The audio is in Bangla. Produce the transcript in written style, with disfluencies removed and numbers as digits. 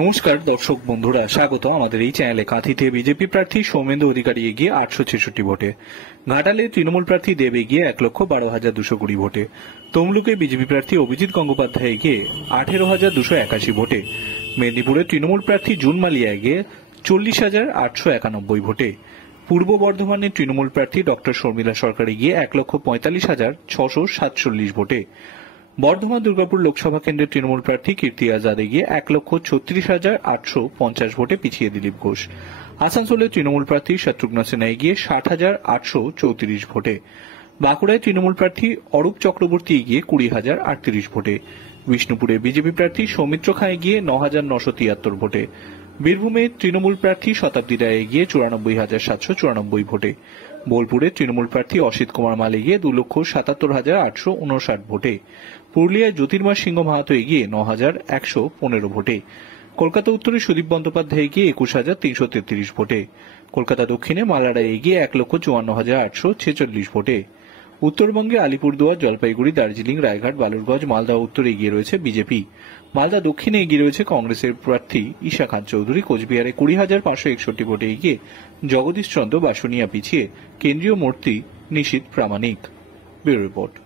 নমস্কার দর্শক বন্ধুরা, স্বাগত আমাদের এই চ্যানেলে। কাঁথিতে বিজেপি প্রার্থী সৌমেন্দু অধিকারী এগিয়ে 866 ভোটে। ঘাটালে তৃণমূল প্রার্থী দেব এগিয়ে 1,12,220 ভোটে। তমলুকে বিজেপি প্রার্থী অভিজিৎ গঙ্গোপাধ্যায় এগিয়ে 18,281 ভোটে। মেদিনীপুরে তৃণমূল প্রার্থী জুন মালিয়া এগিয়ে 40,891 ভোটে। পূর্ব বর্ধমানের তৃণমূল প্রার্থী ডক্টর শর্মিলা সরকার এগিয়ে 1,45,647 ভোটে। বর্ধমান দুর্গাপুর লোকসভা কেন্দ্রের তৃণমূল প্রার্থী কীর্তি আজাদ এগিয়ে 1,36,850 ভোটে পিছিয়ে দিলীপ ঘোষ। আসানসোলে তৃণমূল প্রার্থী শত্রুঘ্ন সিনহা এগিয়ে 60,834 ভোটে। বাঁকুড়ায় তৃণমূল প্রার্থী অরূপ চক্রবর্তী এগিয়ে 20,038 ভোটে। বিষ্ণুপুরে বিজেপি প্রার্থী সৌমিত্র খাঁ এগিয়ে 9,973 ভোটে। বীরভূমে তৃণমূল প্রার্থী শতাব্দী রায় এগিয়ে 94,794 ভোটে। বোলপুরে তৃণমূল প্রার্থী অসিত কুমার মাল এগিয়ে 2,77,859 ভোটে। পুরুলিয়ায় জ্যোতির্ময় সিংহ মাহাতো এগিয়ে 9,115 ভোটে। কলকাতা উত্তরে সুদীপ বন্দ্যোপাধ্যায় এগিয়ে 21,333 ভোটে। কলকাতা দক্ষিণে মালা রায় এগিয়ে 1,54,846 ভোটে। উত্তরবঙ্গে আলিপুরদুয়ার, জলপাইগুড়ি, দার্জিলিং, রায়ঘাট, বালুরগঞ্জ, মালদা উত্তরে এগিয়ে রয়েছে বিজেপি। মালদা দক্ষিণে এগিয়ে রয়েছে কংগ্রেসের প্রার্থী ঈশা খান চৌধুরী। কোচবিহারে 20,561 ভোটে এগিয়ে জগদীশ চন্দ্র বাসুনিয়া পিছিয়ে কেন্দ্রীয় মূর্তি নিশীথ প্রামাণিক। Bureau report.